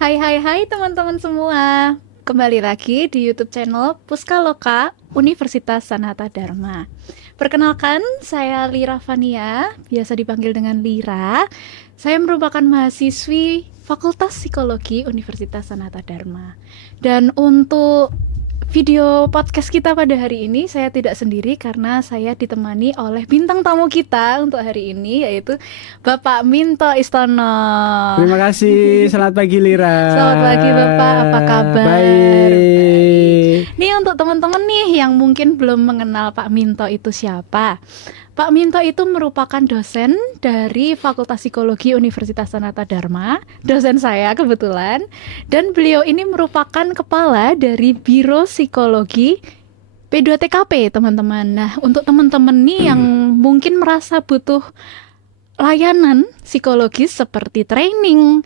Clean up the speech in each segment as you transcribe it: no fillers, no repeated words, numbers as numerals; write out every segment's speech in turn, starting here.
Hai teman-teman semua. Kembali lagi di YouTube channel Puskaloka Universitas Sanata Dharma. Perkenalkan, saya Lira Fania, biasa dipanggil dengan Lira. Saya merupakan mahasiswi Fakultas Psikologi Universitas Sanata Dharma. Dan untuk video podcast kita pada hari ini saya tidak sendiri karena saya ditemani oleh bintang tamu kita untuk hari ini, yaitu Bapak Minto Istono. Terima kasih, selamat pagi Lira. Selamat pagi Bapak, apa kabar? Baik. Nih untuk teman-teman nih yang mungkin belum mengenal Pak Minto itu siapa. Pak Minto itu merupakan dosen dari Fakultas Psikologi Universitas Sanata Dharma, dosen saya kebetulan, dan beliau ini merupakan kepala dari Biro Psikologi P2TKP, teman-teman. Nah, untuk teman-teman nih yang mungkin merasa butuh layanan psikologis seperti training,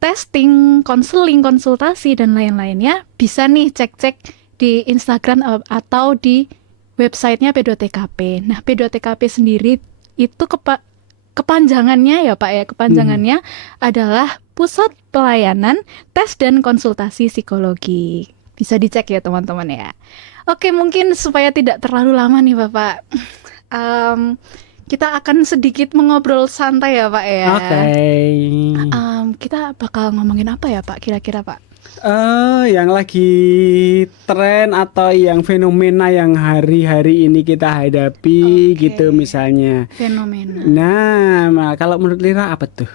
testing, konseling, konsultasi, dan lain-lainnya, bisa nih cek-cek di Instagram atau di websitenya P2TKP. Nah, P2TKP sendiri itu kepanjangannya ya Pak ya, kepanjangannya adalah Pusat Pelayanan Tes dan Konsultasi Psikologi. Bisa dicek ya teman-teman ya. Oke, mungkin supaya tidak terlalu lama nih Bapak, kita akan sedikit mengobrol santai ya Pak ya. Oke. Kita bakal ngomongin apa ya Pak kira-kira Pak? Yang lagi tren atau yang fenomena yang hari-hari ini kita hadapi gitu misalnya. Fenomena. Nah, kalau menurut Lira apa tuh?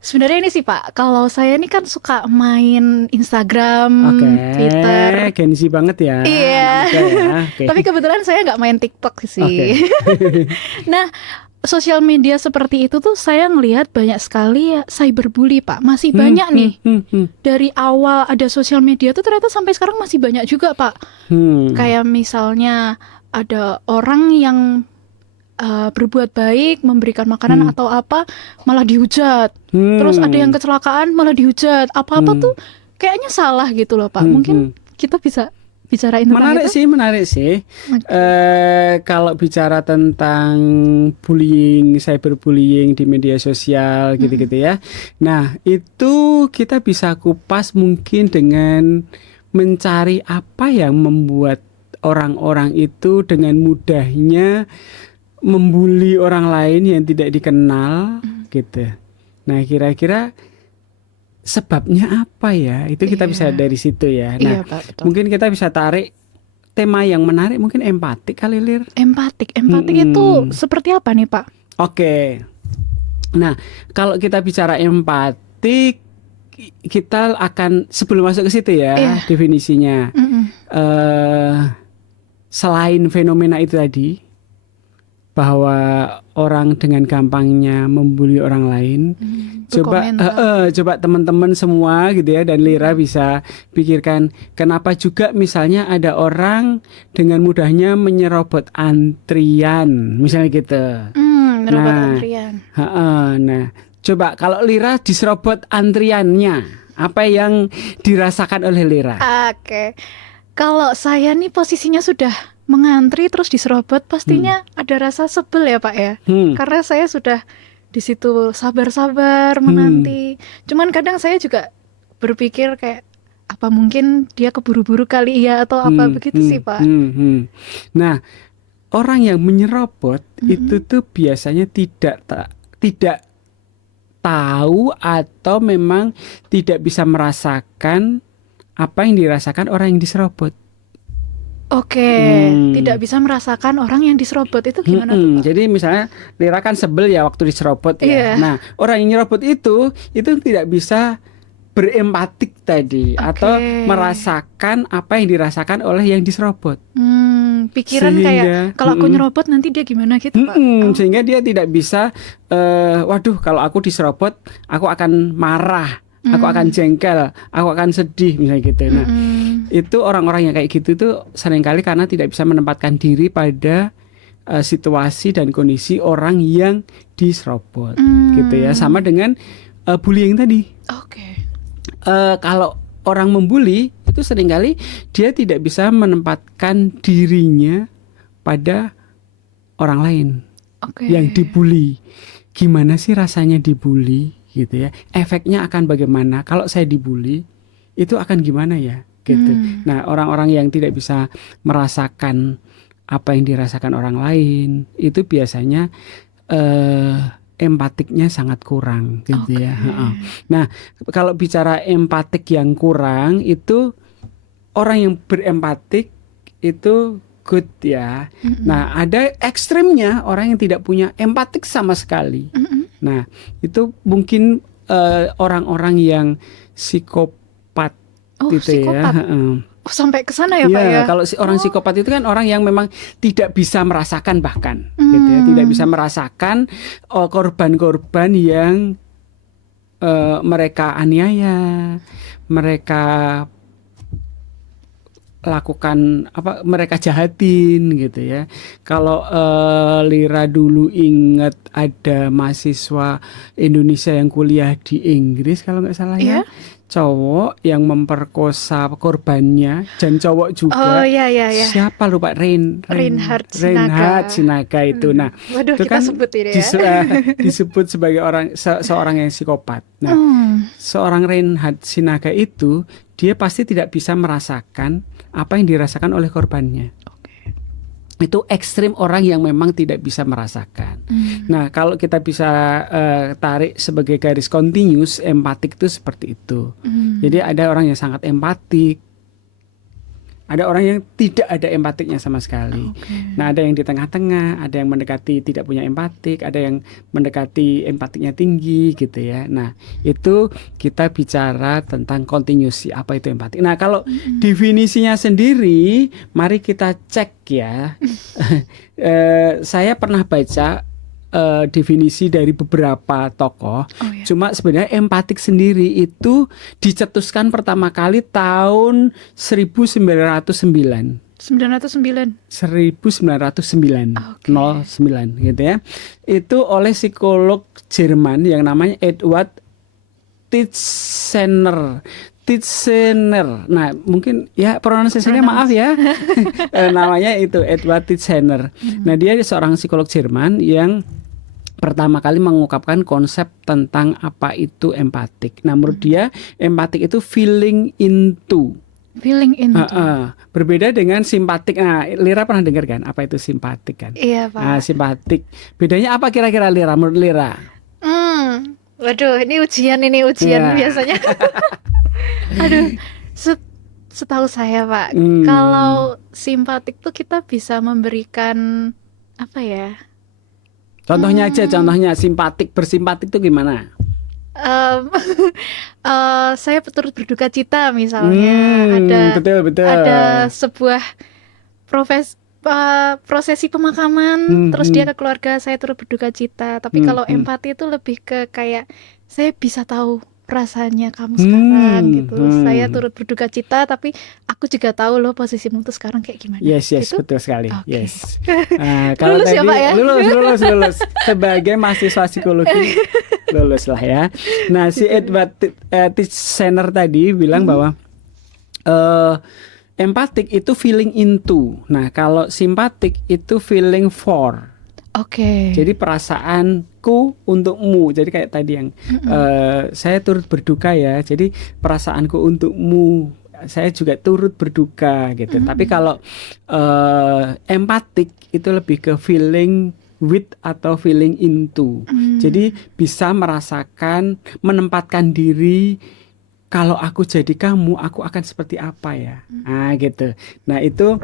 Sebenarnya ini sih Pak, kalau saya ini kan suka main Instagram, Twitter. Gengsi banget ya. Iya. Oke. Tapi kebetulan saya nggak main TikTok sih. Nah, sosial media seperti itu tuh saya ngelihat banyak sekali ya cyberbully Pak. Masih banyak nih. Dari awal ada sosial media tuh ternyata sampai sekarang masih banyak juga Pak. Kayak misalnya ada orang yang berbuat baik, memberikan makanan atau apa, malah dihujat. Terus ada yang kecelakaan, malah dihujat. Apa-apa tuh kayaknya salah gitu loh Pak. Mungkin kita bisa bicarain tentang itu. Menarik sih. Kalau bicara tentang bullying, cyberbullying di media sosial gitu-gitu ya. Nah, itu kita bisa kupas mungkin dengan mencari apa yang membuat orang-orang itu dengan mudahnya membuli orang lain yang tidak dikenal gitu. Nah, kira-kira sebabnya apa ya? Itu kita bisa dari situ ya. Nah, Pak, betul. mungkin kita bisa tarik tema yang menarik, mungkin empatik kali Lir. Empatik itu seperti apa nih Pak? Oke. Nah, kalau kita bicara empatik, kita akan sebelum masuk ke situ ya definisinya. Selain fenomena itu tadi, bahwa orang dengan gampangnya membuli orang lain, coba teman-teman semua gitu ya, dan Lira bisa pikirkan kenapa juga misalnya ada orang dengan mudahnya menyerobot antrian misalnya gitu. Antrian. Nah, coba kalau Lira diserobot antriannya, apa yang dirasakan oleh Lira? Oke. Kalau saya nih posisinya sudah mengantri terus diserobot, pastinya ada rasa sebel ya Pak ya. Karena saya sudah di situ sabar-sabar menanti. Cuman kadang saya juga berpikir kayak apa mungkin dia keburu-buru kali ya atau apa begitu sih Pak. Nah, orang yang menyerobot itu tuh biasanya tidak tahu atau memang tidak bisa merasakan apa yang dirasakan orang yang diserobot. Tidak bisa merasakan orang yang diserobot itu gimana tuh Pak? Jadi misalnya Lira kan sebel ya waktu diserobot ya. Nah, orang yang nyerobot itu tidak bisa berempatik tadi atau merasakan apa yang dirasakan oleh yang diserobot. Pikiran kayak kalau aku nyerobot nanti dia gimana gitu Pak. Sehingga dia tidak bisa waduh, kalau aku diserobot aku akan marah, aku akan jengkel, aku akan sedih misalnya gitu. Nah, itu orang-orang yang kayak gitu tuh seringkali karena tidak bisa menempatkan diri pada situasi dan kondisi orang yang diserobot gitu ya. Sama dengan bullying tadi. Kalau orang membuli itu seringkali dia tidak bisa menempatkan dirinya pada orang lain yang dibully. Gimana sih rasanya dibully gitu ya. Efeknya akan bagaimana? Kalau saya dibully, itu akan gimana ya? Gitu. Nah, orang-orang yang tidak bisa merasakan apa yang dirasakan orang lain, itu biasanya empatiknya sangat kurang, gitu ya. Nah, kalau bicara empatik yang kurang, itu orang yang berempatik itu good ya. Nah, ada ekstrimnya orang yang tidak punya empatik sama sekali. Nah, itu mungkin orang-orang yang psikopat gitu psikopat. ya. Oh, sampai ke sana ya, Pak ya. Kalau orang psikopat itu kan orang yang memang tidak bisa merasakan bahkan gitu ya, tidak bisa merasakan korban-korban yang mereka aniaya, mereka lakukan apa, mereka jahatin gitu ya. Kalau Lira dulu ingat ada mahasiswa Indonesia yang kuliah di Inggris kalau nggak salah ya, cowok yang memperkosa korbannya dan cowok juga. Siapa lupa, Reinhard Sinaga itu. Nah, waduh, itu kita kan sebut ini ya. disebut sebagai seorang yang psikopat. Nah, seorang Reinhard Sinaga itu dia pasti tidak bisa merasakan apa yang dirasakan oleh korbannya. Itu ekstrim orang yang memang tidak bisa merasakan. Nah, kalau kita bisa tarik sebagai garis continuous, empatik itu seperti itu. Jadi ada orang yang sangat empatik, ada orang yang tidak ada empatiknya sama sekali. Nah, ada yang di tengah-tengah, ada yang mendekati tidak punya empatik, ada yang mendekati empatiknya tinggi gitu ya. Nah, itu kita bicara tentang continuous, apa itu empatik. Nah, kalau definisinya sendiri, mari kita cek ya. Saya pernah baca definisi dari beberapa tokoh. Cuma sebenarnya empatik sendiri itu dicetuskan pertama kali tahun 1909 gitu ya. Itu oleh psikolog Jerman yang namanya Edward Titchener. Nah, mungkin ya pronunciasinya maaf ya. Namanya itu Edward Titchener. Nah, dia seorang psikolog Jerman yang pertama kali mengungkapkan konsep tentang apa itu empatik. Nah, menurut dia empatik itu feeling into. Berbeda dengan simpatik. Nah, Lira pernah dengar kan apa itu simpatik kan? Iya, Pak. Nah, simpatik. Bedanya apa kira-kira Lira, menurut Lira? Waduh, ini ujian biasanya. Aduh, setahu saya, Pak, kalau simpatik tuh kita bisa memberikan apa ya? Contohnya simpatik, bersimpatik itu gimana? Saya turut berduka cita misalnya, betul. ada sebuah prosesi pemakaman, terus dia ke keluarga, saya turut berduka cita. Tapi kalau empati itu lebih ke kayak saya bisa tahu rasanya kamu sekarang gitu. Saya turut berduka cita, tapi aku juga tahu loh posisimu tuh sekarang kayak gimana. Yes, gitu? betul sekali. Yes. Kalau lulus tadi, ya, Pak ya? Lulus. Sebagai mahasiswa psikologi lulus lah ya. Nah, si Edward Titchener tadi bilang bahwa empatik itu feeling into. Nah, kalau simpatik itu feeling for. Jadi perasaanku untukmu. Jadi kayak tadi yang saya turut berduka ya. Jadi perasaanku untukmu, saya juga turut berduka gitu. Tapi kalau empatik itu lebih ke feeling with atau feeling into. Jadi bisa merasakan, menempatkan diri. Kalau aku jadi kamu, aku akan seperti apa ya? Nah, gitu. Nah, itu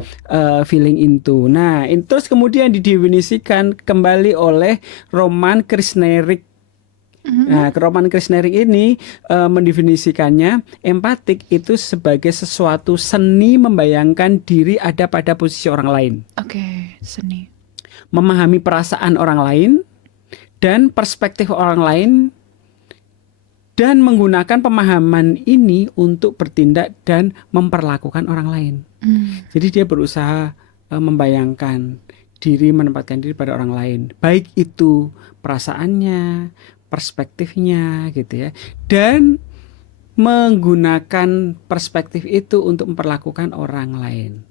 feeling into. Nah, terus kemudian didefinisikan kembali oleh Roman Krishnerik. Nah, Roman Krishnerik ini mendefinisikannya empatik itu sebagai sesuatu seni membayangkan diri ada pada posisi orang lain. Seni. Memahami perasaan orang lain dan perspektif orang lain, dan menggunakan pemahaman ini untuk bertindak dan memperlakukan orang lain. Jadi dia berusaha membayangkan diri, menempatkan diri pada orang lain, baik itu perasaannya, perspektifnya gitu ya, dan menggunakan perspektif itu untuk memperlakukan orang lain.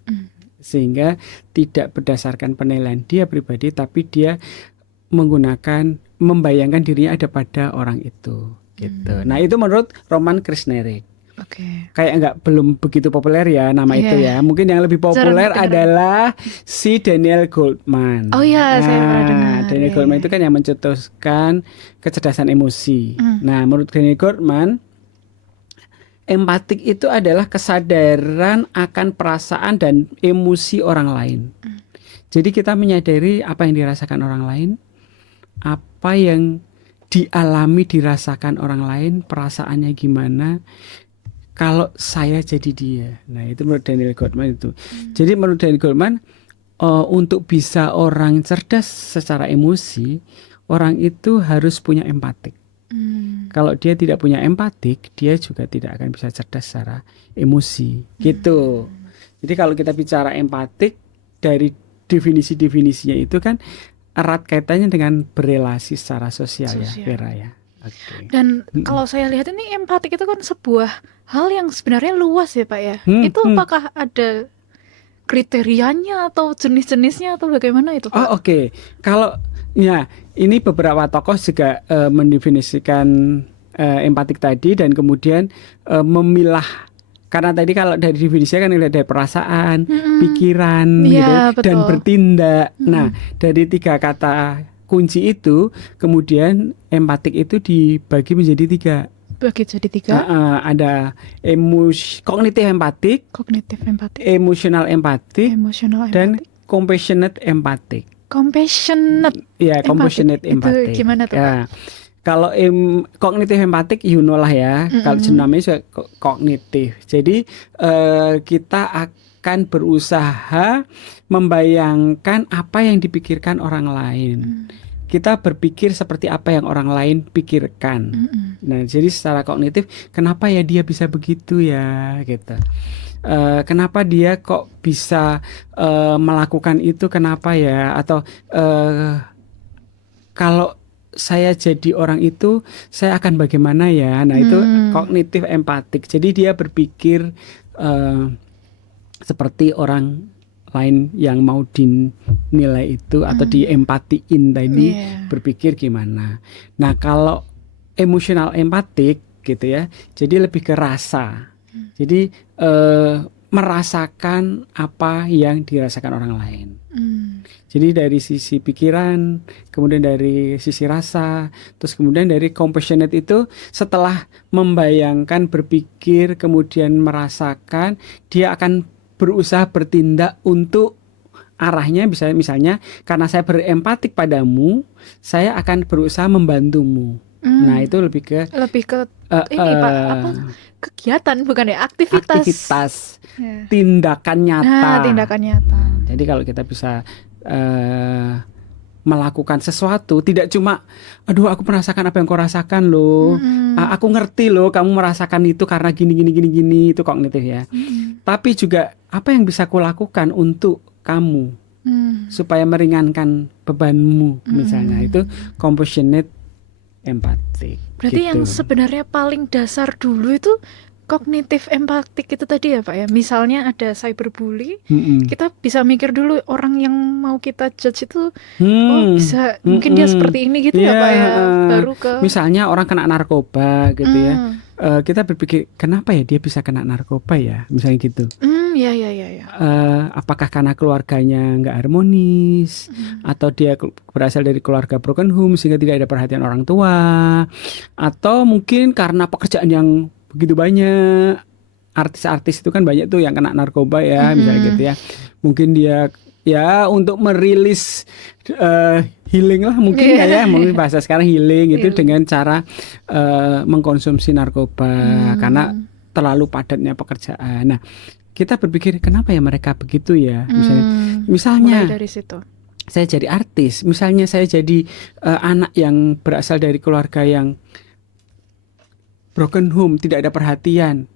Sehingga tidak berdasarkan penilaian dia pribadi, tapi dia membayangkan dirinya ada pada orang itu. gitu. Nah itu menurut Roman Krishnerik. Oke. Kayak nggak belum begitu populer ya nama itu Iya. ya. Mungkin yang lebih populer Jarang kedengeran. adalah si Daniel Goleman. Oh iya, saya pernah dengar. Daniel Iya, Goleman iya. itu kan yang mencetuskan kecerdasan emosi. Nah, menurut Daniel Goleman, empatik itu adalah kesadaran akan perasaan dan emosi orang lain. Jadi kita menyadari apa yang dirasakan orang lain, apa yang dialami dirasakan orang lain, perasaannya gimana. Kalau saya jadi dia, nah itu menurut Daniel Goleman itu. Jadi menurut Daniel Goleman, untuk bisa orang cerdas secara emosi, orang itu harus punya empatik. Kalau dia tidak punya empatik, dia juga tidak akan bisa cerdas secara emosi, gitu. Jadi kalau kita bicara empatik dari definisi-definisinya itu kan erat kaitannya dengan berelasi secara sosial. Ya, Vera ya. Okay. Dan kalau saya lihat ini empatik itu kan sebuah hal yang sebenarnya luas ya Pak ya. Itu apakah ada kriterianya atau jenis-jenisnya atau bagaimana itu Pak? Oh oke. Kalau ya ini beberapa tokoh juga mendefinisikan empatik tadi dan kemudian memilah. Karena tadi kalau dari definisinya kan ada perasaan, pikiran, Ya, gitu, dan bertindak. Nah dari 3 kata kunci itu, kemudian empatik itu dibagi menjadi 3. Bagi jadi 3. Ada kognitif empatik, emosional empatik, dan compassionate empatik. Ya, compassionate empatik. Itu gimana tuh ya. Pak? Kalau kognitif empatik, you know lah ya. Kalau namanya juga kognitif. Jadi kita akan berusaha membayangkan apa yang dipikirkan orang lain. Kita berpikir seperti apa yang orang lain pikirkan. Nah, jadi secara kognitif, kenapa ya dia bisa begitu ya, gitu. Kenapa dia kok bisa melakukan itu? Kenapa ya? Atau kalau saya jadi orang itu, saya akan bagaimana ya? Nah, itu kognitif empatik. Jadi dia berpikir seperti orang lain yang mau dinilai itu atau diempatiin tadi, berpikir gimana. Nah, kalau emosional empatik gitu ya, jadi lebih ke rasa. Jadi merasakan apa yang dirasakan orang lain. Jadi dari sisi pikiran, kemudian dari sisi rasa, terus kemudian dari compassionate itu setelah membayangkan, berpikir, kemudian merasakan, dia akan berusaha bertindak untuk arahnya misalnya karena saya berempatik padamu, saya akan berusaha membantumu. Nah, itu lebih ke ini Pak, apa kegiatan bukan ya, aktivitas. Tindakan nyata. Nah, tindakan nyata. Jadi kalau kita bisa melakukan sesuatu, tidak cuma aduh aku merasakan apa yang kau rasakan loh, aku ngerti loh kamu merasakan itu karena gini, itu kognitif ya. Tapi juga apa yang bisa aku lakukan untuk kamu supaya meringankan bebanmu, misalnya itu compassionate empatik. Berarti gitu. yang sebenarnya paling dasar dulu itu kognitif empatik itu tadi ya Pak ya. Misalnya ada cyberbully, kita bisa mikir dulu orang yang mau kita judge itu bisa mungkin dia seperti ini gitu ya Pak ya. Baru ke misalnya orang kena narkoba gitu ya. Kita berpikir kenapa ya dia bisa kena narkoba ya, misalnya gitu. Ya. Apakah karena keluarganya nggak harmonis, atau dia berasal dari keluarga broken home sehingga tidak ada perhatian orang tua, atau mungkin karena pekerjaan yang begitu banyak. Artis-artis itu kan banyak tuh yang kena narkoba ya, misalnya gitu ya. Mungkin dia ya untuk merilis healing lah mungkin ya, mungkin bahasa sekarang healing itu dengan cara mengkonsumsi narkoba karena terlalu padatnya pekerjaan. Nah, kita berpikir kenapa ya mereka begitu ya, misalnya mulai dari situ. Saya jadi artis, misalnya saya jadi anak yang berasal dari keluarga yang broken home, tidak ada perhatian,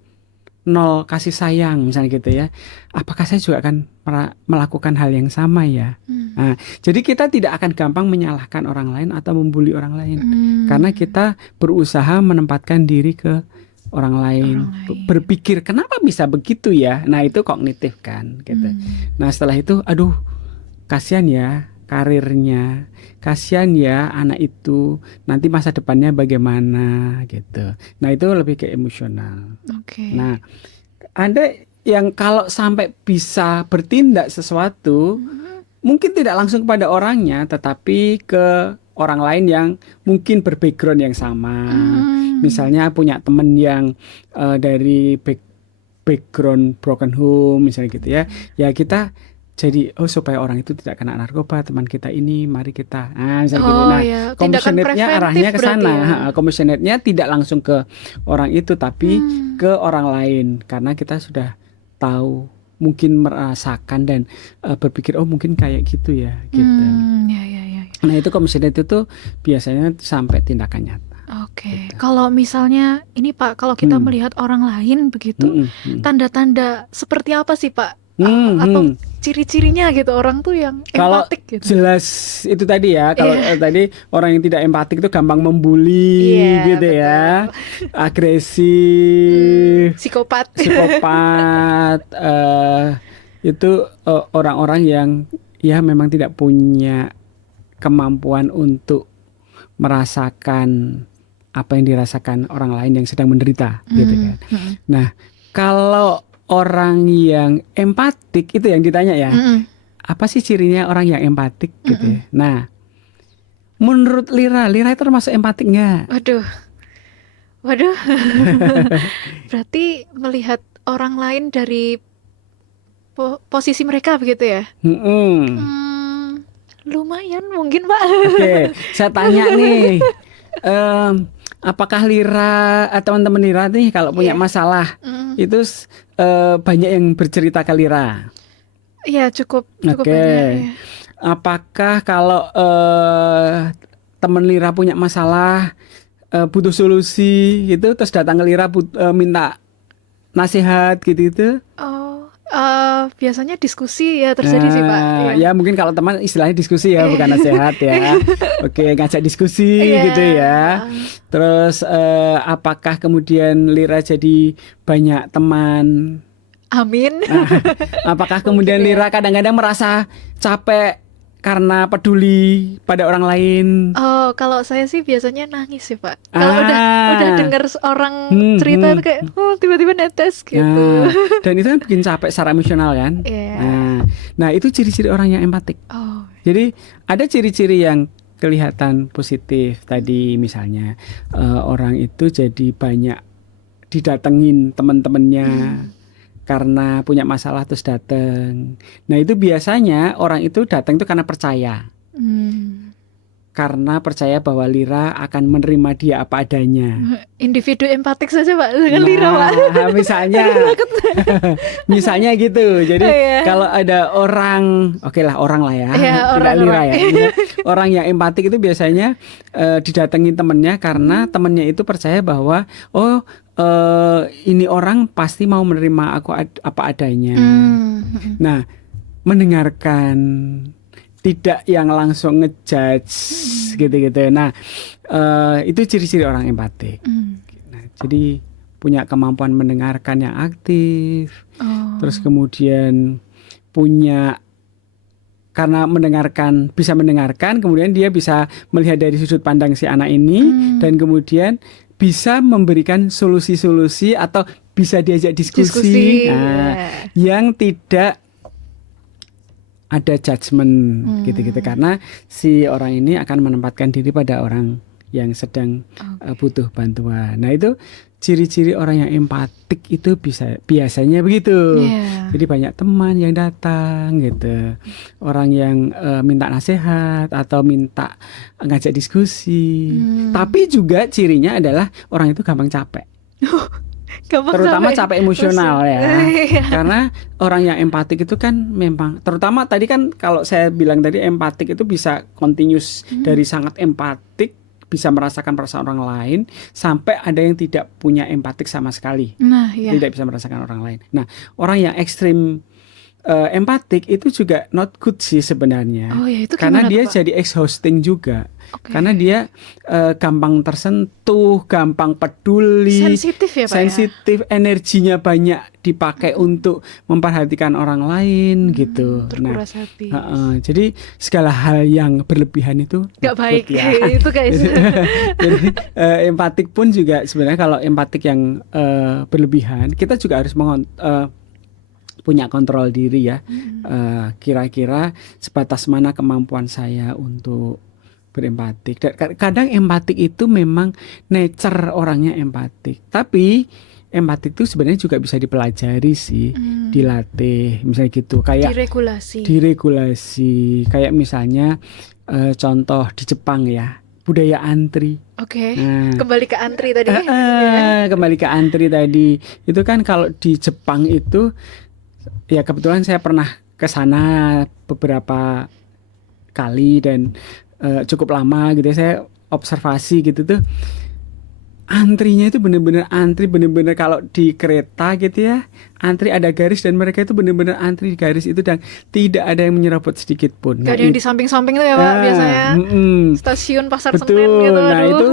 nol kasih sayang misalnya gitu ya. Apakah saya juga akan melakukan hal yang sama ya? Nah, jadi kita tidak akan gampang menyalahkan orang lain atau membuli orang lain, karena kita berusaha menempatkan diri ke orang lain. Berpikir kenapa bisa begitu ya? Nah, itu kognitif kan gitu. Nah, setelah itu aduh kasihan ya, karirnya. Kasihan ya anak itu nanti masa depannya bagaimana gitu. Nah, itu lebih ke emosional. Oke. Nah, ada yang kalau sampai bisa bertindak sesuatu, mungkin tidak langsung kepada orangnya, tetapi ke orang lain yang mungkin berbackground yang sama. Misalnya punya teman yang dari background broken home misalnya gitu ya. Ya kita jadi supaya orang itu tidak kena narkoba, teman kita ini mari kita misalnya gitu. Nah, ya. Tindakan komisionernya preventif arahnya ke berarti sana. ya. Komisionernya tidak langsung ke orang itu tapi ke orang lain karena kita sudah tahu, mungkin merasakan dan berpikir mungkin kayak gitu ya gitu. Ya. Nah, itu komisioner itu tuh biasanya sampai tindakan nyata. Oke. Kalau misalnya ini Pak, kalau kita melihat orang lain begitu, tanda-tanda seperti apa sih Pak? Atau ciri-cirinya gitu orang tuh yang kalau empatik gitu. Jelas itu tadi ya. Kalau tadi orang yang tidak empatik itu gampang membuli gitu betul. ya, agresif, Psikopat. itu orang-orang yang ya memang tidak punya kemampuan untuk merasakan apa yang dirasakan orang lain yang sedang menderita gitu kan. Nah, kalau orang yang empatik itu yang ditanya ya, apa sih cirinya orang yang empatik gitu ya. Nah, menurut Lira itu termasuk empatik nggak? Waduh. Berarti melihat orang lain dari posisi mereka begitu ya? Lumayan mungkin Pak. Oke, saya tanya nih, apakah Lira teman-teman Lira nih kalau punya masalah itu banyak yang bercerita ke Lira? Iya, cukup Oke. banyak ya. Apakah kalau teman Lira punya masalah butuh solusi gitu terus datang ke Lira minta nasihat gitu? Biasanya diskusi ya terjadi sih Pak. Ya mungkin kalau teman istilahnya diskusi ya, bukan nasihat ya. Oke, ngajak diskusi gitu ya. Terus apakah kemudian Lira jadi banyak teman? Amin. Apakah kemudian Lira kadang-kadang merasa capek karena peduli pada orang lain? Kalau saya sih biasanya nangis sih Pak. Kalau udah dengar orang cerita itu kayak tiba-tiba netes gitu. Dan itu kan bikin capek secara emosional kan? Nah, itu ciri-ciri orang yang empatik. Jadi ada ciri-ciri yang kelihatan positif tadi, misalnya orang itu jadi banyak didatengin teman-temannya. Karena punya masalah terus datang. Nah, itu biasanya orang itu datang itu karena percaya. Karena percaya bahwa Lira akan menerima dia apa adanya. Individu empatik saja Pak dengan Lira Pak. Misalnya gitu. Jadi kalau ada orang, orang lah ya, tidak Lira ya. Orang yang empatik itu biasanya didatengin temennya karena temennya itu percaya bahwa ini orang pasti mau menerima aku apa adanya. Nah, mendengarkan, tidak yang langsung ngejudge gitu-gitu. Nah, itu ciri-ciri orang empatik. Nah, jadi punya kemampuan mendengarkan yang aktif. Terus kemudian karena bisa mendengarkan, kemudian dia bisa melihat dari sudut pandang si anak ini dan kemudian bisa memberikan solusi-solusi atau bisa diajak diskusi yang tidak ada judgement gitu-gitu, karena si orang ini akan menempatkan diri pada orang yang sedang butuh bantuan. Nah, itu ciri-ciri orang yang empatik itu biasanya begitu. Jadi banyak teman yang datang gitu, orang yang minta nasihat atau minta ngajak diskusi. Tapi juga cirinya adalah orang itu gampang capek. Terutama capek emosional ya. Karena orang yang empatik itu kan memang, terutama tadi kan kalau saya bilang tadi empatik itu bisa continuous dari sangat empatik, bisa merasakan perasaan orang lain, sampai ada yang tidak punya empatik sama sekali. Tidak bisa merasakan orang lain. Nah, orang yang ekstrim empatik itu juga not good sih sebenarnya. Oh ya, itu Karena gimana dia tuh, Pak? jadi exhausting juga. Oke. Karena dia gampang tersentuh, gampang peduli, Sensitif ya, Pak ya? sensitif, energinya banyak dipakai untuk memperhatikan orang lain gitu. Nah, Terkuras habis. jadi segala hal yang berlebihan itu Gak not baik good ya. itu guys. Jadi empatik pun juga sebenarnya kalau empatik yang berlebihan, kita juga harus punya kontrol diri ya. Kira-kira sebatas mana kemampuan saya untuk berempatik. Kadang empatik itu memang nature orangnya empatik. Tapi empatik itu sebenarnya juga bisa dipelajari sih, dilatih, misalnya gitu. Kayak diregulasi. Kayak misalnya contoh di Jepang ya, budaya antri. Oke. Nah, Kembali ke antri tadi. kembali ke antri tadi. Itu kan kalau di Jepang itu, ya kebetulan saya pernah ke sana beberapa kali dan cukup lama gitu ya, saya observasi gitu tuh. Antrinya itu bener-bener antri, bener-bener kalau di kereta gitu ya, antri ada garis dan mereka itu bener-bener antri di garis itu dan tidak ada yang menyerobot sedikit pun. Gak ada yang di samping-samping tuh ya, Pak, biasanya. Stasiun Pasar Senen Betul. gitu. Nah Aduh. itu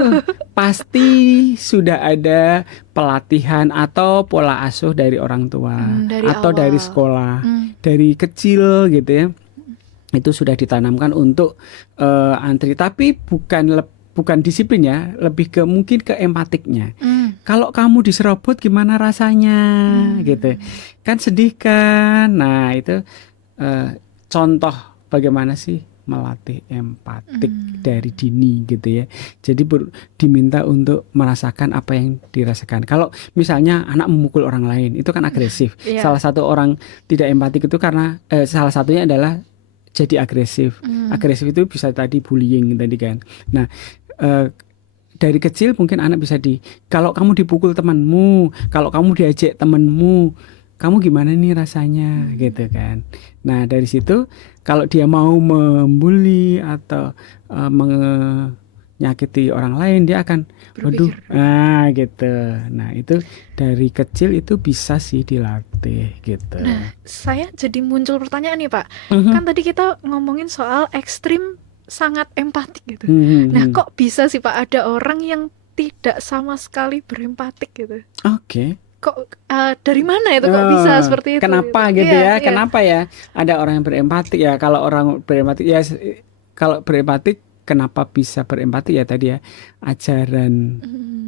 pasti sudah ada pelatihan atau pola asuh dari orang tua Dari atau awal. dari sekolah, dari kecil gitu ya. Itu sudah ditanamkan untuk antri, tapi bukan disiplin ya, lebih ke mungkin ke empatiknya. Kalau kamu diserobot gimana rasanya gitu. Kan sedih kan. Nah, itu contoh bagaimana sih melatih empatik dari dini gitu ya. Jadi diminta untuk merasakan apa yang dirasakan. Kalau misalnya anak memukul orang lain, itu kan agresif. Salah satu orang tidak empatik itu karena salah satunya adalah jadi agresif. Agresif itu bisa tadi bullying tadi kan. Nah, dari kecil mungkin anak bisa kalau kamu dipukul temanmu, kalau kamu diajak temanmu, kamu gimana nih rasanya gitu kan. Nah, dari situ kalau dia mau membuli atau menyakiti orang lain, dia akan waduh, gitu. Nah, itu dari kecil itu bisa sih dilatih gitu. Nah, saya jadi muncul pertanyaan nih, Pak. Kan tadi kita ngomongin soal ekstrim sangat empatik gitu. Nah, kok bisa sih, Pak, ada orang yang tidak sama sekali berempatik gitu? Oke. Kok dari mana itu kok bisa seperti itu? Kenapa gitu ya? Kenapa ya ada orang yang berempatik ya? Kalau orang berempatik ya, kalau berempatik kenapa bisa berempatik ya tadi ya, ajaran,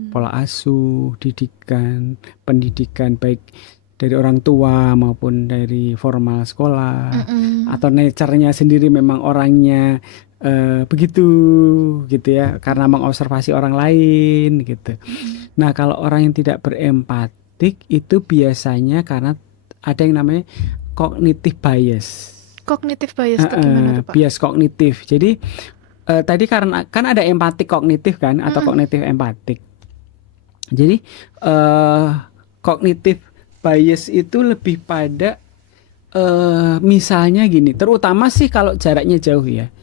pola asuh, didikan, pendidikan baik dari orang tua maupun dari formal sekolah, atau nature-nya sendiri memang orangnya begitu gitu ya, karena mengobservasi orang lain gitu. Nah, kalau orang yang tidak berempatik itu biasanya karena ada yang namanya cognitive bias. Cognitive bias itu gimana tuh, Pak? Bias kognitif. Jadi tadi karena kan ada empatik kognitif kan, atau kognitif empatik. Jadi cognitive bias itu lebih pada misalnya gini, terutama sih kalau jaraknya jauh ya.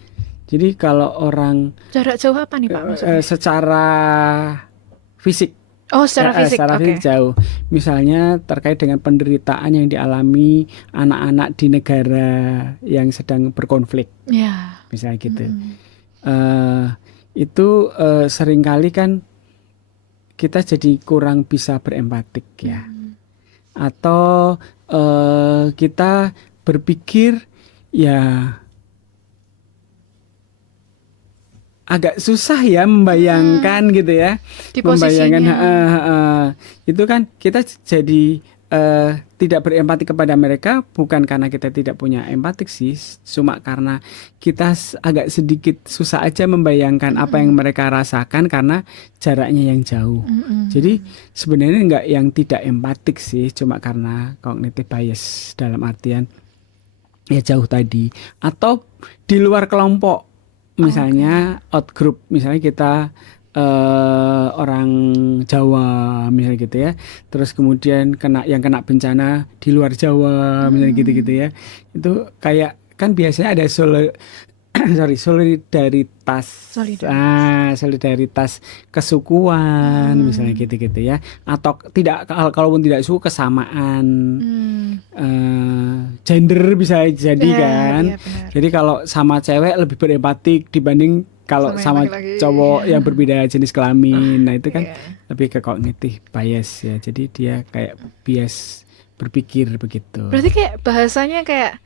Jadi kalau orang jarak jauh apa nih, Pak, maksudnya? Secara fisik. Oh, secara fisik. Secara fisik jauh. Misalnya terkait dengan penderitaan yang dialami anak-anak di negara yang sedang berkonflik. Ya. Misalnya gitu. Itu seringkali kan kita jadi kurang bisa berempatik ya. Atau kita berpikir ya agak susah ya membayangkan gitu ya. Di posisinya. Membayangkan itu kan kita jadi tidak berempati kepada mereka bukan karena kita tidak punya empatik sih, cuma karena kita agak sedikit susah aja membayangkan apa yang mereka rasakan karena jaraknya yang jauh. Jadi sebenarnya enggak yang tidak empatik sih, cuma karena cognitive bias dalam artian ya jauh tadi, atau di luar kelompok. Misalnya out group, misalnya kita orang Jawa misalnya gitu ya, terus kemudian yang kena bencana di luar Jawa misalnya gitu-gitu ya, itu kayak kan biasanya ada solidaritas. Solidaritas kesukuan misalnya gitu-gitu ya. Atau tidak, kalaupun tidak suku, kesamaan gender bisa jadi kan. Iya, benar. Jadi kalau sama cewek lebih berempatik dibanding kalau Sama yang sama laki-laki. cowok yang berbeda jenis kelamin. Nah, itu kan Iya. lebih ke cognitive bias ya. Jadi dia kayak bias berpikir begitu. Berarti kayak bahasanya kayak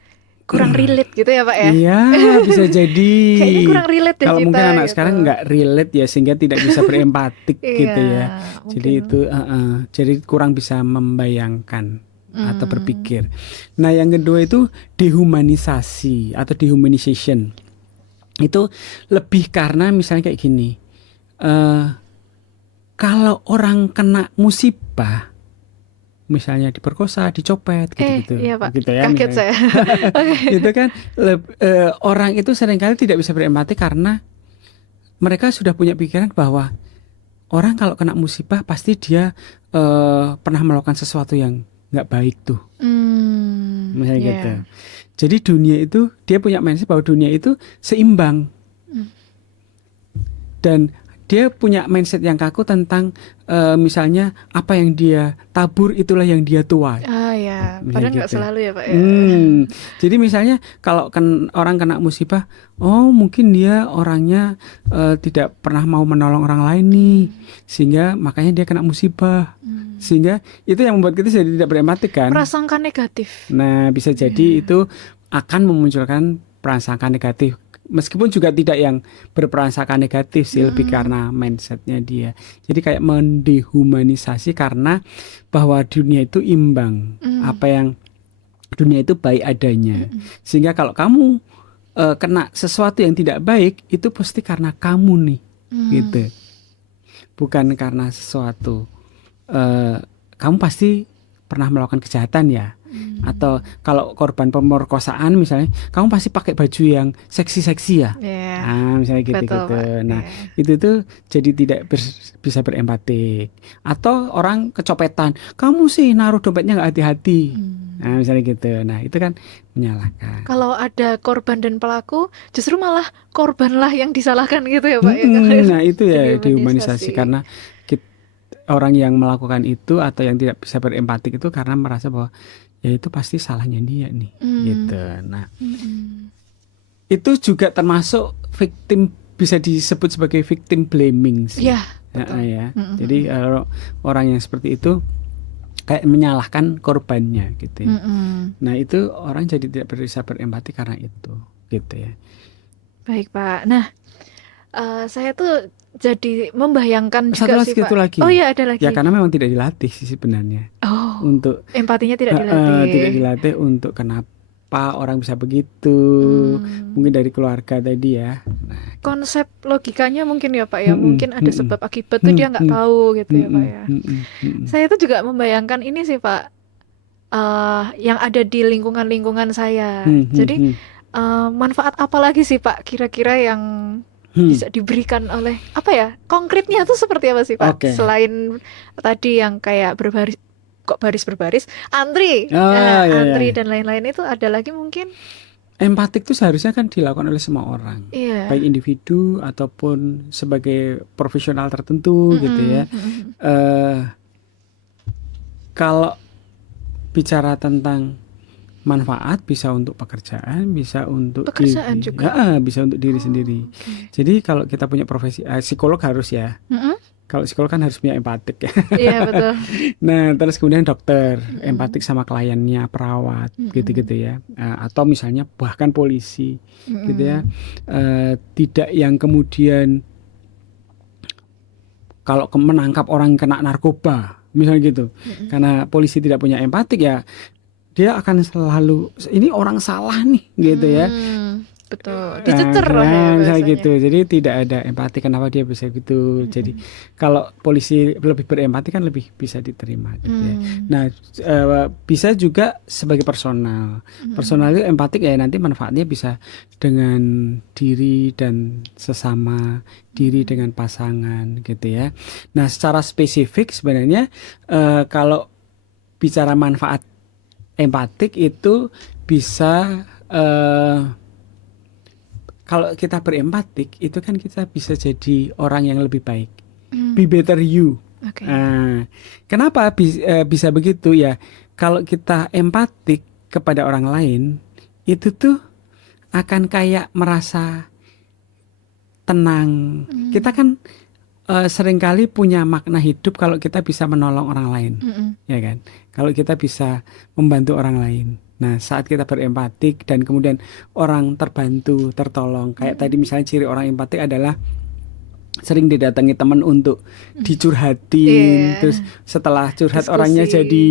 kurang relate gitu ya Pak ya? Iya, bisa jadi. Kayaknya kurang relate deh Kalau kita mungkin anak gitu. sekarang nggak relate ya, sehingga tidak bisa berempatik gitu Iya, ya. Jadi mungkin. itu jadi kurang bisa membayangkan atau berpikir. Nah, yang kedua itu dehumanisasi atau dehumanization. Itu lebih karena misalnya kayak gini. Kalau orang kena musibah, misalnya diperkosa, dicopet, gitu-gitu, Iya Pak, gitu ya, kaget misalnya. saya. Oke. Itu kan orang itu seringkali tidak bisa berempati karena mereka sudah punya pikiran bahwa orang kalau kena musibah pasti dia pernah melakukan sesuatu yang nggak baik tuh, misalnya Iya. gitu. Jadi dunia itu, dia punya mindset bahwa dunia itu seimbang, dan dia punya mindset yang kaku tentang misalnya apa yang dia tabur itulah yang dia tuai. Ah ya, Misalnya padahal nggak gitu. selalu ya Pak ya. Jadi misalnya kalau orang kena musibah, oh mungkin dia orangnya tidak pernah mau menolong orang lain nih, sehingga makanya dia kena musibah. Sehingga itu yang membuat kita jadi tidak berempatik kan. Prasangka negatif. Nah, bisa jadi itu akan memunculkan prasangka negatif. Meskipun juga tidak yang berprasangka negatif sih, lebih karena mindsetnya dia. Jadi kayak mendehumanisasi karena bahwa dunia itu imbang. Apa yang dunia itu baik adanya. Sehingga kalau kamu kena sesuatu yang tidak baik, itu pasti karena kamu nih, gitu. Bukan karena sesuatu. Kamu pasti pernah melakukan kejahatan ya. Atau kalau korban pemerkosaan misalnya, kamu pasti pakai baju yang seksi-seksi ya. Iya. Misalnya Betul, gitu-gitu. Pak. Nah, Iya. itu tuh jadi tidak bisa berempatik. Atau orang kecopetan, kamu sih naruh dompetnya nggak hati-hati. Nah, misalnya gitu. Nah, itu kan menyalahkan. Kalau ada korban dan pelaku, justru malah korbanlah yang disalahkan gitu ya Pak ya. Nah, itu ya dehumanisasi Dehumanisasi. karena orang yang melakukan itu atau yang tidak bisa berempatik itu karena merasa bahwa ya itu pasti salahnya dia nih, gitu. Nah, itu juga termasuk victim, bisa disebut sebagai victim blaming sih. Iya, Ya. Jadi orang yang seperti itu kayak menyalahkan korbannya gitu ya. Nah, itu orang jadi tidak bisa berempati karena itu, gitu ya. Baik Pak. Nah, saya tuh jadi membayangkan Satu juga lagi, sih Pak. satu lagi. Oh iya, ada lagi. Ya karena memang tidak dilatih sih sebenarnya. Oh, Untuk empatinya tidak dilatih. tidak dilatih untuk kenapa orang bisa begitu. Mungkin dari keluarga tadi ya. Nah, Konsep logikanya mungkin ya Pak ya, mungkin ada sebab akibat tuh dia nggak tahu gitu ya Pak ya. Saya tuh juga membayangkan ini sih Pak, yang ada di lingkungan-lingkungan saya. Jadi manfaat apa lagi sih Pak kira-kira yang bisa diberikan oleh apa ya, konkretnya tuh seperti apa sih Pak? Oke. Selain tadi yang kayak berbaris, kok baris berbaris, antri, antri dan lain-lain, itu ada lagi mungkin? Empatik itu seharusnya kan dilakukan oleh semua orang, Iya. baik individu ataupun sebagai profesional tertentu gitu ya. Kalau bicara tentang manfaat, bisa untuk pekerjaan, bisa untuk Pekerjaan diri, juga? bisa untuk diri sendiri. Oke. Jadi kalau kita punya profesi psikolog harus ya. Kalau psikolog kan harus punya empatik ya. Iya betul. Nah, terus kemudian dokter, empatik sama kliennya, perawat, gitu-gitu ya. Atau misalnya bahkan polisi, gitu ya. Tidak yang kemudian kalau menangkap orang yang kena narkoba, misalnya gitu. Karena polisi tidak punya empatik ya, dia akan selalu ini orang salah nih, gitu ya. Betul. Dicecer lah ya Misalnya bahasanya. gitu. Jadi tidak ada empati, kenapa dia bisa gitu. Jadi kalau polisi lebih berempati kan lebih bisa diterima gitu ya. Nah, bisa juga sebagai personal. Personal itu empatik ya, nanti manfaatnya bisa dengan diri dan sesama, diri dengan pasangan gitu ya. Nah, secara spesifik sebenarnya kalau bicara manfaat empatik itu bisa kalau kita berempatik itu kan kita bisa jadi orang yang lebih baik. Be better you. Oke. Kenapa bisa begitu ya? Kalau kita empatik kepada orang lain, itu tuh akan kayak merasa tenang. Kita kan seringkali punya makna hidup kalau kita bisa menolong orang lain, ya kan? Kalau kita bisa membantu orang lain. Nah, saat kita berempatik dan kemudian orang terbantu, tertolong, kayak tadi misalnya ciri orang empatik adalah sering didatangi teman untuk dicurhatin, terus setelah curhat Diskusi. orangnya jadi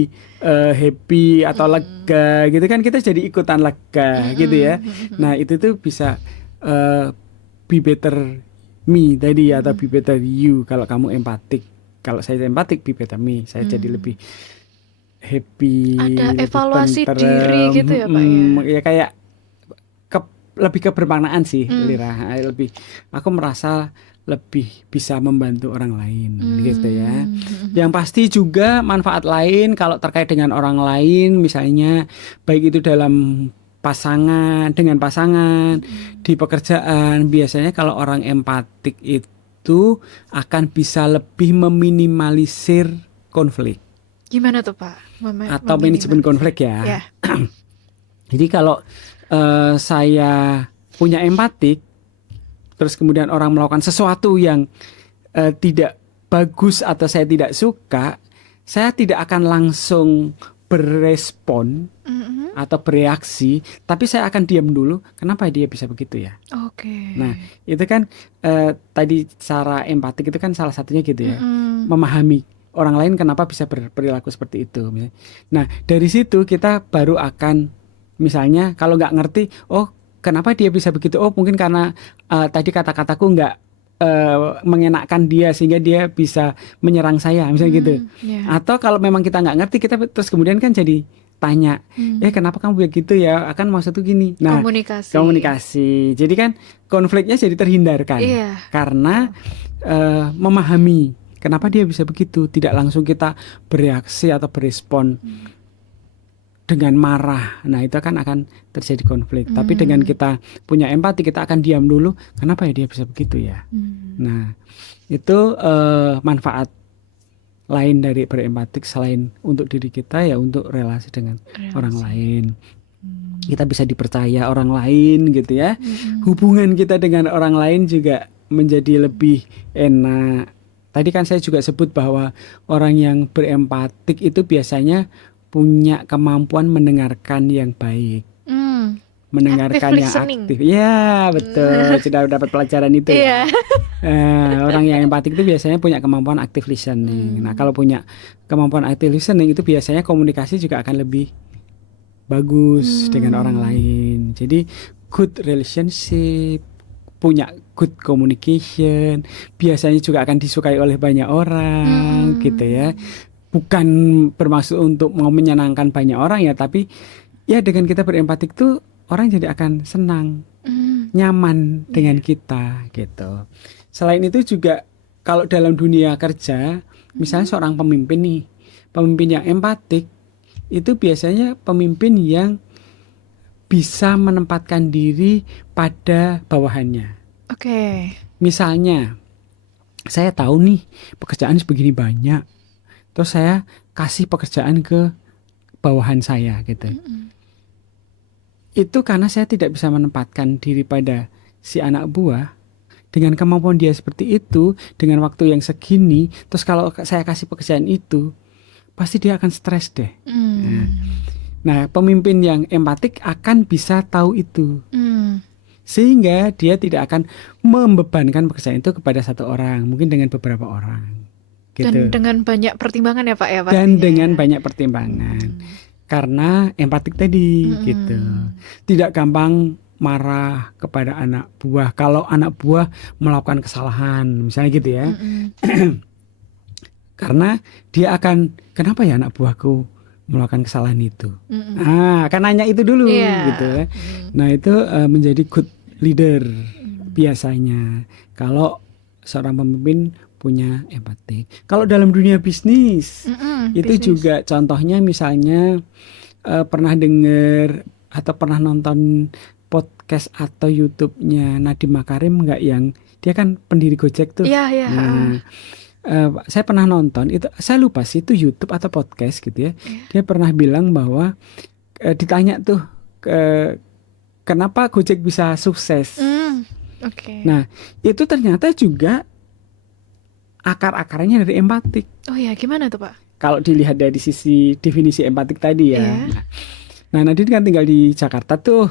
happy atau lega, gitu kan, kita jadi ikutan lega, gitu ya. Nah, itu tuh bisa be better me tadi atau be better you kalau kamu empatik. Kalau saya empatik, be better me, saya jadi lebih happy. Ada lebih evaluasi tentrem. diri gitu ya Pak ya. Ya kayak lebih ke bermaknaan sih, Lira. Lebih, aku merasa lebih bisa membantu orang lain, gitu ya. Yang pasti juga manfaat lain kalau terkait dengan orang lain, misalnya baik itu dalam pasangan, dengan pasangan, di pekerjaan, biasanya kalau orang empatik itu akan bisa lebih meminimalisir konflik. Gimana tuh Pak? Atau manajemen konflik ya. Ya. Jadi kalau saya punya empatik, terus kemudian orang melakukan sesuatu yang tidak bagus atau saya tidak suka, saya tidak akan langsung berespon atau bereaksi, tapi saya akan diam dulu. Kenapa dia bisa begitu ya? Oke. Nah, itu kan tadi cara empatik itu kan salah satunya gitu ya, memahami orang lain kenapa bisa berperilaku seperti itu. Nah, dari situ kita baru akan, misalnya kalau nggak ngerti, oh kenapa dia bisa begitu? Oh mungkin karena tadi kata-kataku nggak mengenakkan dia sehingga dia bisa menyerang saya, misalnya gitu. Atau kalau memang kita nggak ngerti, kita terus kemudian kan jadi tanya, kenapa kamu begitu ya? Akan maksudnya gini. Nah, komunikasi. Jadi kan konfliknya jadi terhindarkan karena memahami kenapa dia bisa begitu. Tidak langsung kita bereaksi atau berespon dengan marah. Nah, itu akan terjadi konflik. Tapi dengan kita punya empati, kita akan diam dulu. Kenapa ya dia bisa begitu ya? Nah, itu manfaat lain dari berempatik selain untuk diri kita, ya untuk relasi dengan orang lain. Kita bisa dipercaya orang lain gitu ya. Hubungan kita dengan orang lain juga menjadi lebih enak. Tadi kan saya juga sebut bahwa orang yang berempatik itu biasanya punya kemampuan mendengarkan yang baik, mendengarkan yang aktif. Ya betul, sudah dapat pelajaran itu. Orang yang empatik itu biasanya punya kemampuan active listening. Nah, kalau punya kemampuan active listening itu biasanya komunikasi juga akan lebih bagus dengan orang lain. Jadi good relationship, punya good communication, biasanya juga akan disukai oleh banyak orang, gitu ya. Bukan bermaksud untuk mau menyenangkan banyak orang ya, tapi ya dengan kita berempatik tuh orang jadi akan senang, nyaman dengan kita gitu. Selain itu juga kalau dalam dunia kerja, misalnya seorang pemimpin nih, pemimpin yang empatik itu biasanya pemimpin yang bisa menempatkan diri pada bawahannya. Misalnya saya tahu nih pekerjaan sebegini banyak, terus saya kasih pekerjaan ke bawahan saya gitu. Itu karena saya tidak bisa menempatkan diri pada si anak buah. Dengan kemampuan dia seperti itu, dengan waktu yang segini, terus kalau saya kasih pekerjaan itu, pasti dia akan stres deh. Nah, pemimpin yang empatik akan bisa tahu itu. Sehingga dia tidak akan membebankan pekerjaan itu kepada satu orang, mungkin dengan beberapa orang. Gitu. Dan dengan banyak pertimbangan ya Pak ya. Dan dengan banyak pertimbangan. Karena empatik tadi gitu. Tidak gampang marah kepada anak buah kalau anak buah melakukan kesalahan, misalnya gitu ya. Karena dia akan, kenapa ya anak buahku melakukan kesalahan itu? Akan nanya itu dulu gitu ya. Nah, itu menjadi good leader biasanya kalau seorang pemimpin punya empati. Kalau dalam dunia bisnis, itu juga contohnya misalnya pernah dengar atau pernah nonton podcast atau YouTube-nya Nadiem Makarim nggak, yang dia kan pendiri Gojek tuh. Iya, iya. Nah, saya pernah nonton itu, saya lupa sih itu YouTube atau podcast gitu ya. Dia pernah bilang bahwa ditanya tuh kenapa Gojek bisa sukses. Oke. Nah, itu ternyata juga akar-akarnya dari empatik. Oh ya, gimana tuh Pak? Kalau dilihat dari sisi definisi empatik tadi ya. Iya. Nah, Nadine kan tinggal di Jakarta tuh.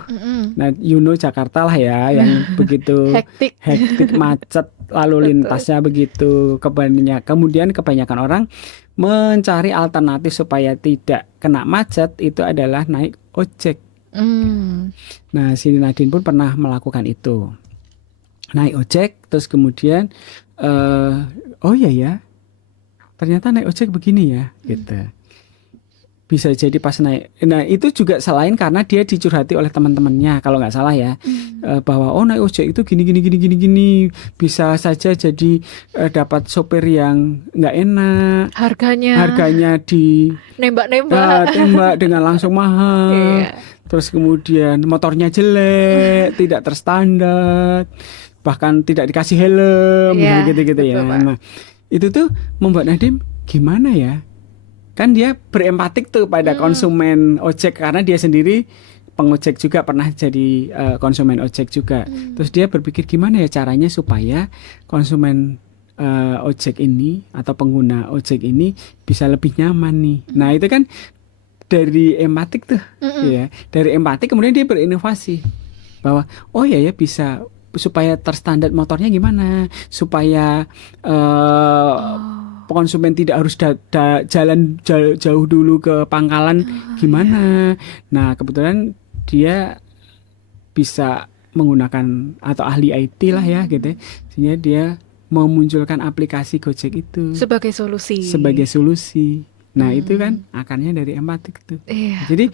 Nah, Jakarta lah ya, yang begitu Hektik. macet, lalu lintasnya begitu. Kemudian kebanyakan orang mencari alternatif supaya tidak kena macet, itu adalah naik ojek. Nah, si Nadine pun pernah melakukan itu. Naik ojek, terus kemudian oh iya ya, ternyata naik ojek begini ya, gitu. Bisa jadi pas naik. Nah, itu juga selain karena dia dicurhati oleh teman-temannya kalau nggak salah ya, bahwa naik ojek itu gini, bisa saja jadi dapat sopir yang nggak enak, harganya di tembak dengan langsung mahal. Terus kemudian motornya jelek, tidak terstandar, bahkan tidak dikasih helm, gitu-gitu ya. Nah, itu tuh membuat Nadiem gimana ya? Kan dia berempatik tuh pada konsumen ojek, karena dia sendiri pengojek juga, pernah jadi konsumen ojek juga. Terus dia berpikir gimana ya caranya supaya konsumen ojek ini atau pengguna ojek ini bisa lebih nyaman nih. Nah, itu kan dari empatik tuh, ya. Dari empatik kemudian dia berinovasi bahwa ya bisa supaya terstandar motornya gimana, supaya konsumen tidak harus jalan jauh dulu ke pangkalan gimana. Nah, kebetulan dia bisa menggunakan atau ahli IT lah ya gitu, sehingga dia memunculkan aplikasi Gojek itu sebagai solusi. Nah, itu kan akarnya dari empatik tuh. Jadi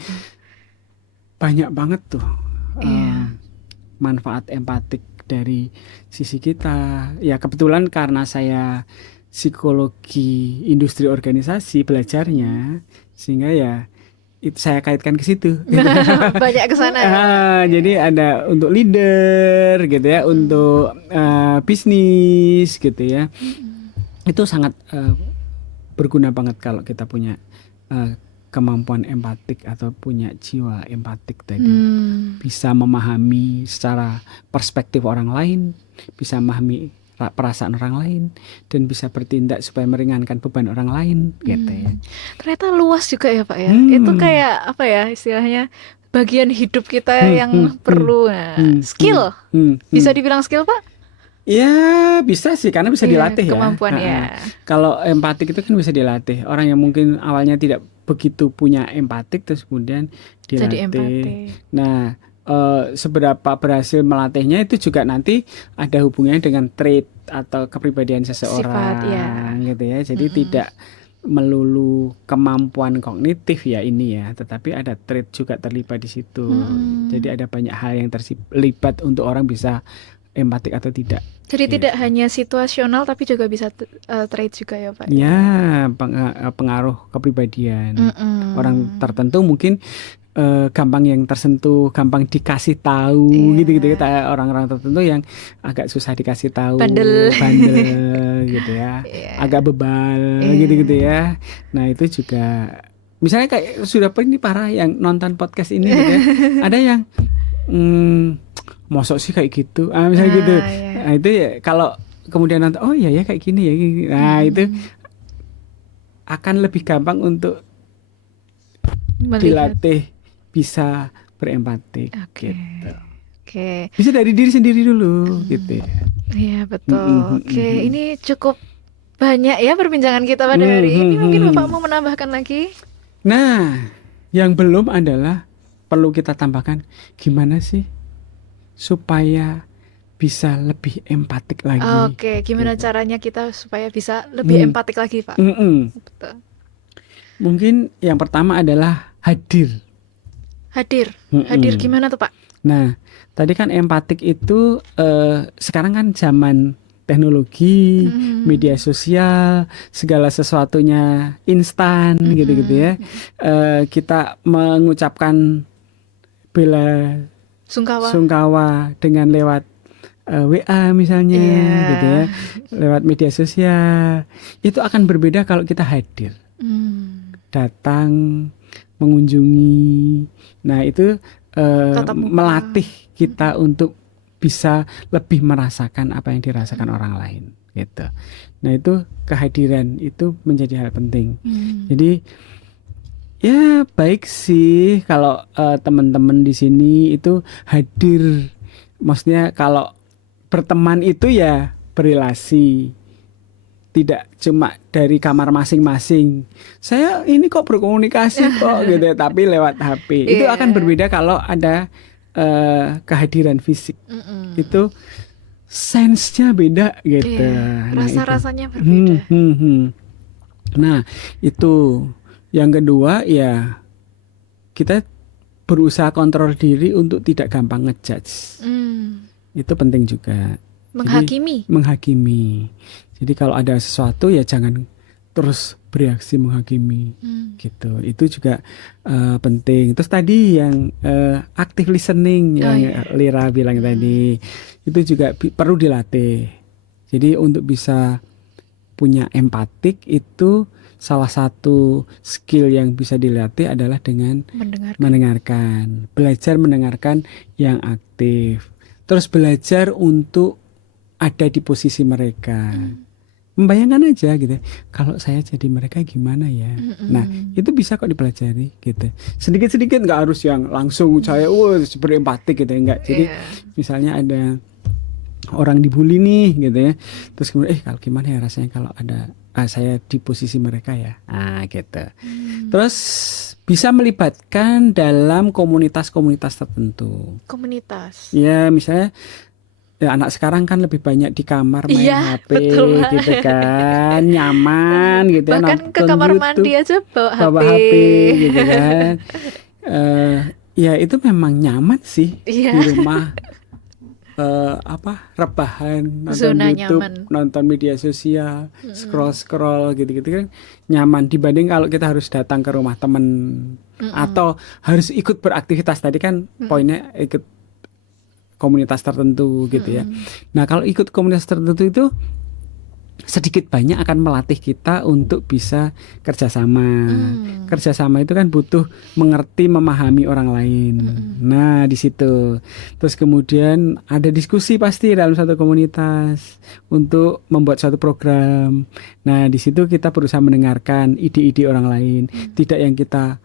banyak banget tuh manfaat empatik dari sisi kita. Ya, kebetulan karena saya psikologi industri organisasi belajarnya, sehingga ya itu saya kaitkan ke situ. Banyak ke sana. Jadi ada untuk leader gitu ya, untuk bisnis gitu ya. Itu sangat berguna banget kalau kita punya kemampuan empatik atau punya jiwa empatik tadi. Bisa memahami secara perspektif orang lain, bisa memahami perasaan orang lain, dan bisa bertindak supaya meringankan beban orang lain gitu ya. Ternyata luas juga ya Pak ya. Itu kayak apa ya istilahnya, bagian hidup kita yang perlu skill. Bisa dibilang skill Pak? Ya bisa sih, karena bisa dilatih kemampuan ya. Kalau empatik itu kan bisa dilatih. Orang yang mungkin awalnya tidak begitu punya empatik, terus kemudian dilatih. Jadi empatik. Nah, seberapa berhasil melatihnya itu juga nanti ada hubungannya dengan trait atau kepribadian seseorang. Sifat, gitu ya. Jadi tidak melulu kemampuan kognitif ya ini ya, tetapi ada trait juga terlibat di situ. Jadi ada banyak hal yang terlibat untuk orang bisa empatik atau tidak. Jadi tidak hanya situasional tapi juga bisa trait juga ya Pak. Ya, pengaruh kepribadian. Orang tertentu mungkin gampang yang tersentuh, gampang dikasih tahu gitu-gitu. Orang-orang tertentu yang agak susah dikasih tahu, bandel gitu ya. Agak bebal gitu-gitu ya. Nah, itu juga misalnya kayak sudah ini parah yang nonton podcast ini gitu ya. Ada yang mosok sih kayak gitu, misalnya gitu. Nah, itu ya, kalau kemudian nonton, oh iya ya kayak gini ya. Nah, itu akan lebih gampang untuk dilatih bisa berempatik. Gitu. Bisa dari diri sendiri dulu gitu ya. Iya betul. Ini cukup banyak ya perbincangan kita pada hari ini. Mungkin Bapak mau menambahkan lagi? Nah, yang belum adalah perlu kita tambahkan, gimana sih supaya bisa lebih empatik lagi. Gimana caranya kita supaya bisa lebih empatik lagi, Pak? Betul. Mungkin yang pertama adalah hadir. Hadir gimana tuh, Pak? Nah, tadi kan empatik itu sekarang kan zaman teknologi, media sosial, segala sesuatunya instan gitu-gitu ya. Kita mengucapkan bela sungkawa dengan lewat WA misalnya, gitu ya, lewat media sosial, itu akan berbeda kalau kita hadir, datang, mengunjungi. Nah itu melatih kita untuk bisa lebih merasakan apa yang dirasakan orang lain, gitu. Nah itu kehadiran itu menjadi hal penting. Jadi ya baik sih kalau teman-teman di sini itu hadir, maksudnya kalau berteman itu ya berelasi, tidak cuma dari kamar masing-masing. Saya ini kok berkomunikasi kok gitu ya, tapi lewat HP. Itu akan berbeda kalau ada kehadiran fisik. Itu sense-nya beda gitu. Rasa-rasanya berbeda. Nah, itu yang kedua ya kita berusaha kontrol diri untuk tidak gampang ngejudge. Itu penting juga. Menghakimi. Jadi kalau ada sesuatu ya jangan terus bereaksi menghakimi, gitu. Itu juga penting. Terus tadi yang active listening yang Lira bilang tadi, itu juga perlu dilatih. Jadi untuk bisa punya empatik itu salah satu skill yang bisa dilatih adalah dengan mendengarkan. Belajar mendengarkan yang aktif. Terus belajar untuk ada di posisi mereka. Membayangkan aja gitu. Kalau saya jadi mereka gimana ya? Nah, itu bisa kok dipelajari gitu. Sedikit-sedikit, nggak harus yang langsung saya berempatik gitu, enggak. Jadi misalnya ada orang dibully nih gitu ya. Terus kemudian kalau gimana ya rasanya kalau ada saya di posisi mereka ya. Gitu. Terus bisa melibatkan dalam komunitas-komunitas tertentu. Komunitas. Ya, misalnya ya, anak sekarang kan lebih banyak di kamar main HP gitu kan, nyaman gitu. Bahkan ya, ke kamar YouTube, mandi aja bawa HP gitu kan. Ya itu memang nyaman sih di rumah. Rebahan, nonton zona YouTube, nyaman. nonton media sosial, scroll gitu-gitu kan nyaman dibanding kalau kita harus datang ke rumah teman atau harus ikut beraktivitas. Tadi kan poinnya ikut komunitas tertentu gitu ya. Nah, kalau ikut komunitas tertentu itu sedikit banyak akan melatih kita untuk bisa kerjasama. Kerjasama itu kan butuh mengerti, memahami orang lain. Nah, di situ. Terus kemudian ada diskusi pasti dalam satu komunitas untuk membuat suatu program. Nah, di situ kita berusaha mendengarkan ide-ide orang lain, tidak yang kita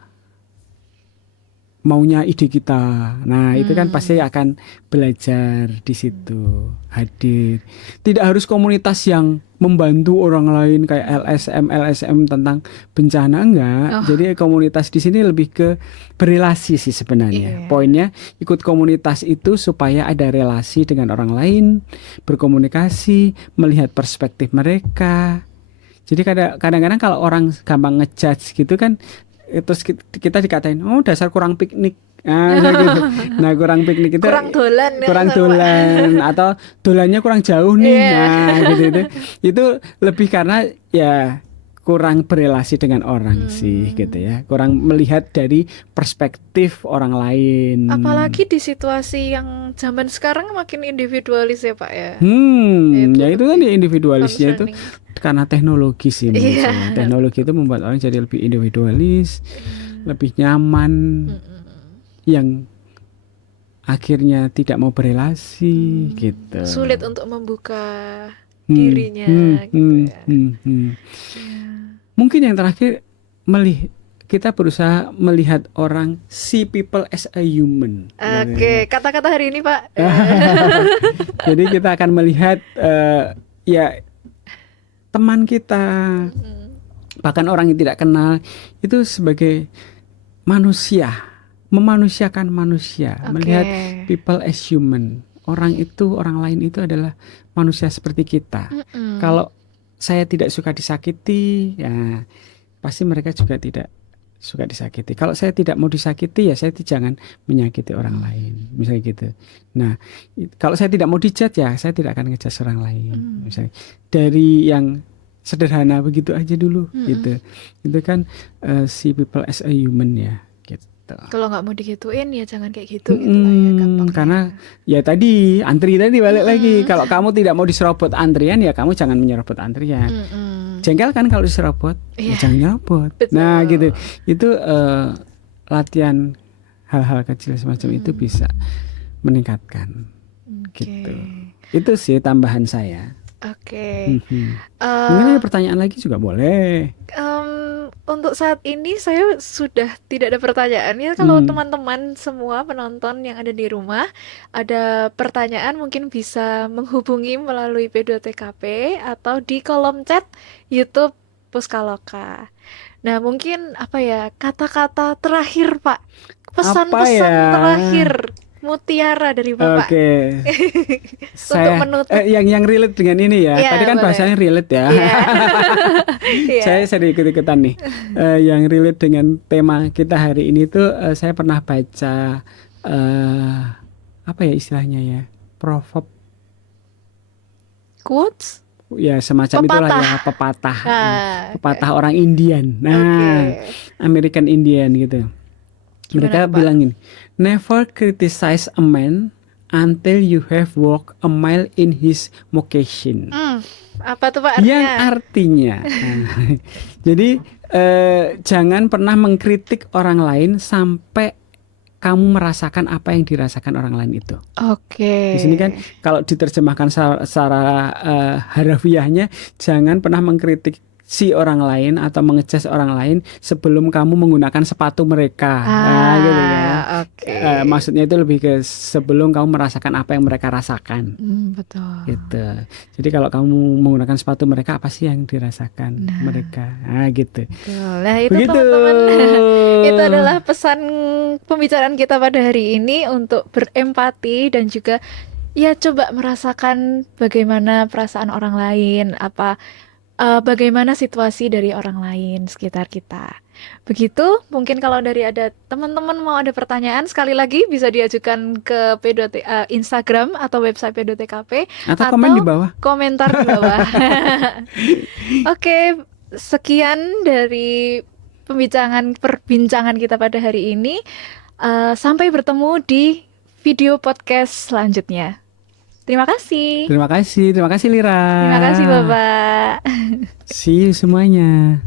maunya ide kita. Nah, itu kan pasti akan belajar di situ, hadir. Tidak harus komunitas yang membantu orang lain kayak LSM tentang bencana, enggak. Jadi komunitas di sini lebih ke berelasi sih sebenarnya. Poinnya ikut komunitas itu supaya ada relasi dengan orang lain, berkomunikasi, melihat perspektif mereka. Jadi kadang-kadang kalau orang gampang ngejudge gitu kan, terus kita dikatain dasar kurang piknik. Gitu. Nah, kurang piknik itu kurang dolan atau dolannya kurang jauh nih. Nah, gitu. Itu lebih karena ya kurang berelasi dengan orang sih gitu ya. Kurang melihat dari perspektif orang lain. Apalagi di situasi yang zaman sekarang makin individualis ya, Pak ya. Ya itu kan individualisnya itu karena teknologi sih menurut saya. Teknologi itu membuat orang jadi lebih individualis, lebih nyaman, yang akhirnya tidak mau berelasi gitu. Sulit untuk membuka dirinya gitu ya. Mungkin yang terakhir kita berusaha melihat orang, see people as a human. Oke, kata-kata hari ini, Pak. Jadi kita akan melihat ya teman kita, bahkan orang yang tidak kenal itu sebagai manusia, memanusiakan manusia, melihat people as human. Orang lain itu adalah manusia seperti kita. Kalau saya tidak suka disakiti, ya pasti mereka juga tidak suka disakiti. Kalau saya tidak mau disakiti, ya saya jangan menyakiti orang lain, misalnya gitu. Nah, kalau saya tidak mau dijudge, ya saya tidak akan ngejudge orang lain. Misalnya dari yang sederhana begitu aja dulu, gitu. Itu kan see people as a human ya. Gitu. gitu. Kalau nggak mau digituin ya jangan kayak gitu gitu lah ya, gampang. Karena ya tadi antri tadi balik lagi. Kalau kamu tidak mau diserobot antrian ya kamu jangan menyerobot antrian. Jengkel kan kalau diserobot, ya jangan nyerobot. Betul. Nah gitu. Itu latihan hal-hal kecil semacam itu bisa meningkatkan. Gitu. Itu sih tambahan saya. Oke. Mungkin ada pertanyaan lagi juga boleh. Untuk saat ini saya sudah tidak ada pertanyaan ya. Kalau teman-teman semua penonton yang ada di rumah ada pertanyaan mungkin bisa menghubungi melalui P2TKP atau di kolom chat YouTube Puskaloka. Nah mungkin apa ya kata-kata terakhir Pak, pesan-pesan terakhir mutiara dari Bapak. Oke. Saya menutup. yang relate dengan ini ya. Ya, tadi kan boleh. bahasanya relate ya. Yeah. Saya ikut-ikutan nih. Yang relate dengan tema kita hari ini tuh saya pernah baca apa ya istilahnya ya? Proverb. Quotes? Ya semacam itulah ya, pepatah. Pepatah orang Indian. Nah, American Indian gitu. Mereka bilang ini, never criticize a man until you have walked a mile in his vocation. Apa tuh Pak artinya? Yang artinya, jadi jangan pernah mengkritik orang lain sampai kamu merasakan apa yang dirasakan orang lain itu. Oke. Di sini kan kalau diterjemahkan secara harafiahnya, jangan pernah mengkritik si orang lain atau mengejudge orang lain sebelum kamu menggunakan sepatu mereka. Gitu ya. Maksudnya itu lebih ke sebelum kamu merasakan apa yang mereka rasakan. Betul. Gitu. Jadi kalau kamu menggunakan sepatu mereka, apa sih yang dirasakan mereka? Gitu. Betul. Nah itu teman-teman, itu adalah pesan pembicaraan kita pada hari ini untuk berempati dan juga ya coba merasakan bagaimana perasaan orang lain, bagaimana situasi dari orang lain sekitar kita. Begitu, mungkin kalau dari ada teman-teman mau ada pertanyaan, sekali lagi bisa diajukan ke Instagram atau website P2TKP atau komen di bawah. Komentar di bawah. Oke, sekian dari perbincangan kita pada hari ini. Sampai bertemu di video podcast selanjutnya. Terima kasih. Terima kasih Lira. Terima kasih Bapak. See you semuanya.